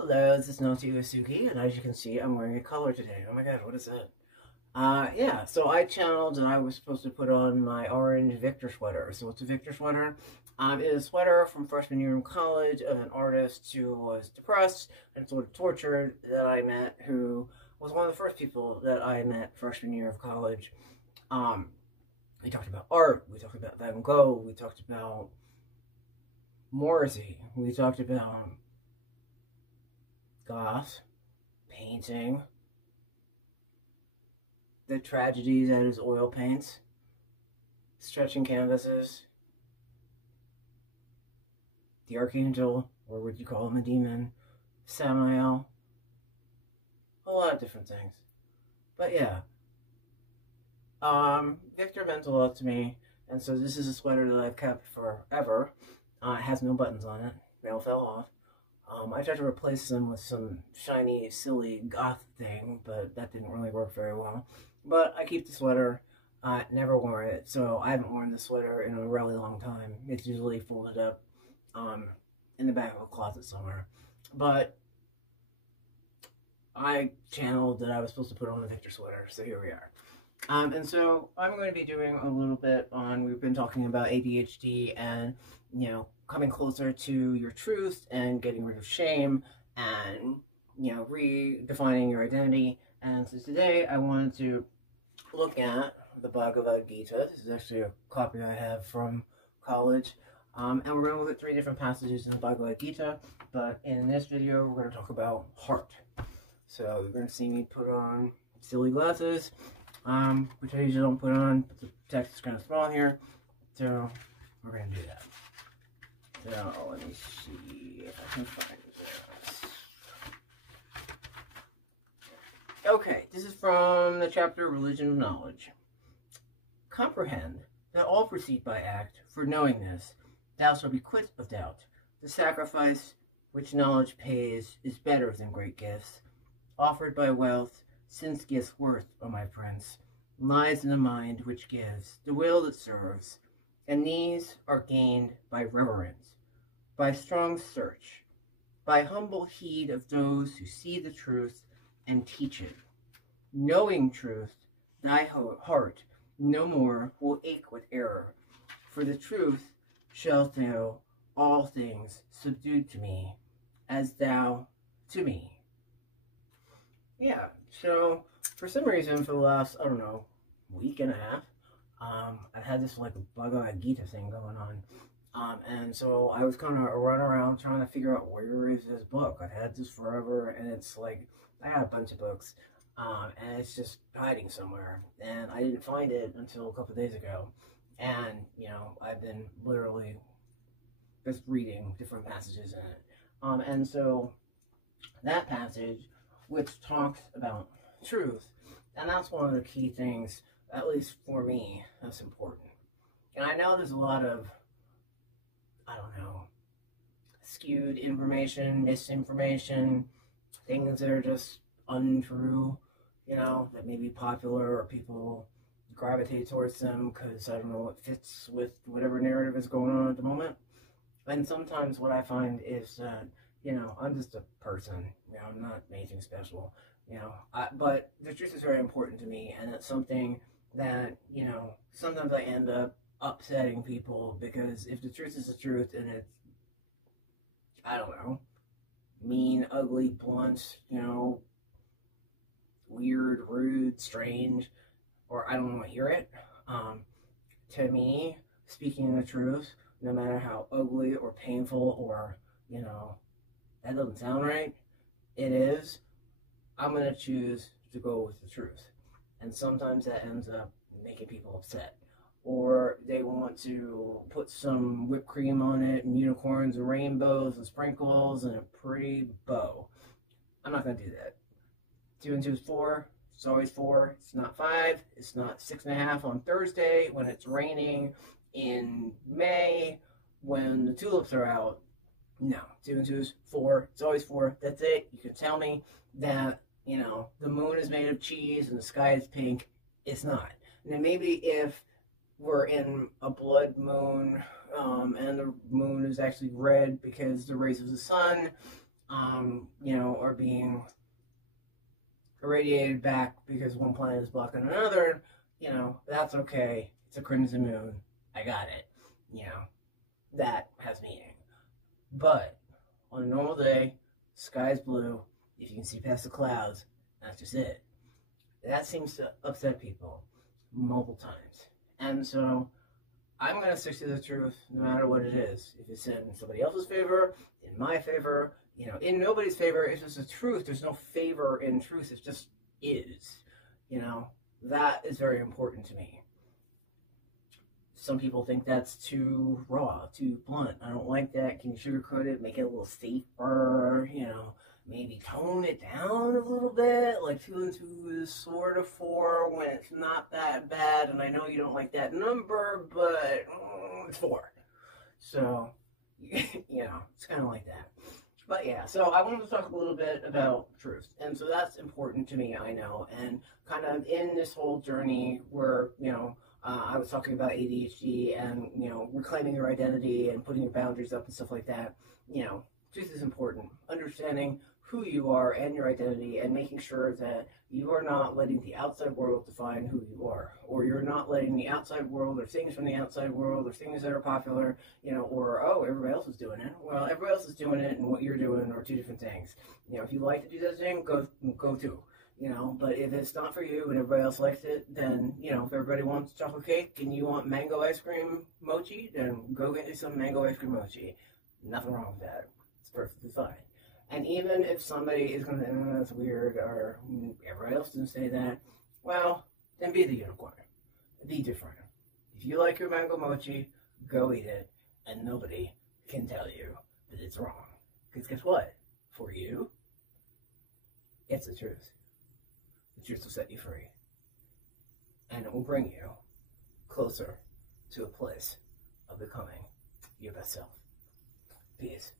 Hello, this is Natsuya, and as you can see, I'm wearing a collar today. Oh my god, what is that? Yeah, so I channeled and I was supposed to put on my orange Victor sweater. So what's a Victor sweater? It is a sweater from freshman year in college of an artist who was depressed and sort of tortured that I met, who was one of the first people that I met freshman year of college. We talked about art, we talked about Van Gogh, we talked about Morrissey, we talked about goth, painting, the tragedies at his oil paints, stretching canvases, the archangel, or would you call him a demon, Samael, a lot of different things. But yeah, Victor meant a lot to me, and so this is a sweater that I've kept forever. It has no buttons on it, they all fell off. I tried to replace them with some shiny, silly goth thing, but that didn't really work very well. But I keep the sweater. I never wore it, so I haven't worn the sweater in a really long time. It's usually folded up in the back of a closet somewhere. But I channeled that I was supposed to put on the Victor sweater, so here we are. And so I'm going to be doing a little bit on, we've been talking about ADHD and, coming closer to your truth and getting rid of shame and, redefining your identity. And so today I wanted to look at the Bhagavadgita. This is actually a copy I have from college. And we're going to look at 3 different passages in the Bhagavadgita, but in this video we're going to talk about heart. So you're going to see me put on silly glasses, which I usually don't put on, but the text is kind of small here, so we're going to do that. So let me see if I can find this. Okay, this is from the chapter Religion of Knowledge. Comprehend that all proceed by act, for knowing this, thou shalt be quit of doubt. The sacrifice which knowledge pays is better than great gifts, offered by wealth, since gifts worth, O my prince, lies in the mind which gives, the will that serves, and these are gained by reverence, by strong search, by humble heed of those who see the truth and teach it. Knowing truth, thy heart no more will ache with error, for the truth shalt know all things subdued to me, as thou to me. Yeah, so for some reason for the last, I don't know, week and a half, I've had this like Bhagavad-gita thing going on. And so I was kind of running around trying to figure out where is this book. I've had this forever, and it's like, I had a bunch of books, and it's just hiding somewhere. And I didn't find it until a couple of days ago. And, I've been literally just reading different passages in it. And so that passage, which talks about truth, and that's one of the key things, at least for me, that's important. And I know there's a lot of, I don't know, skewed information, misinformation, things that are just untrue, that may be popular or people gravitate towards them because, I don't know, it fits with whatever narrative is going on at the moment. And sometimes what I find is that, I'm just a person, I'm not anything special, but the truth is very important to me, and it's something that, sometimes I end up upsetting people, because if the truth is the truth and it's, I don't know, mean, ugly, blunt, weird, rude, strange, or I don't want to hear it, to me, speaking the truth, no matter how ugly or painful or, that doesn't sound right, it is, I'm going to choose to go with the truth. And sometimes that ends up making people upset. Or they want to put some whipped cream on it, and unicorns and rainbows and sprinkles and a pretty bow. I'm not going to do that. 2 and 2 is 4. It's always 4. It's not 5. It's not 6.5 on Thursday when it's raining in May when the tulips are out. No, 2 and 2 is 4. It's always 4. That's it. You can tell me that, the moon is made of cheese and the sky is pink. It's not. And then maybe if we're in a blood moon, and the moon is actually red because the rays of the sun, are being irradiated back because one planet is blocking another, you know, that's okay. It's a crimson moon. I got it. You know, that has meaning. But on a normal day, sky's blue. If you can see past the clouds, that's just it. That seems to upset people multiple times. And so I'm going to stick to the truth no matter what it is. If it's in somebody else's favor, in my favor, you know, in nobody's favor, it's just the truth. There's no favor in truth. It just is. You know, that is very important to me. Some people think that's too raw, too blunt. I don't like that. Can you sugarcoat it, make it a little safer, you know, maybe tone it down a little bit, like 2 and 2 is sort of 4 when it's not that bad, and I know you don't like that number, but it's 4. So, you know, it's kind of like that. But yeah, so I wanted to talk a little bit about truth, and so that's important to me, I know, and kind of in this whole journey where, you know, I was talking about ADHD and, you know, reclaiming your identity and putting your boundaries up and stuff like that. You know, truth is important. Understanding who you are and your identity and making sure that you are not letting the outside world define who you are. Or you're not letting the outside world or things from the outside world or things that are popular, you know, or, oh, everybody else is doing it. Well, everybody else is doing it and what you're doing are two different things. You know, if you like to do that thing, go to. You know, but if it's not for you and everybody else likes it, then, you know, if everybody wants chocolate cake and you want mango ice cream mochi, then go get you some mango ice cream mochi. Nothing wrong with that. It's perfectly fine. And even if somebody is going to think, oh, that's weird, or everybody else didn't say that, well, then be the unicorn. Be different. If you like your mango mochi, go eat it, and nobody can tell you that it's wrong. Because guess what? For you, it's the truth. The truth will set you free. And it will bring you closer to a place of becoming your best self. Peace.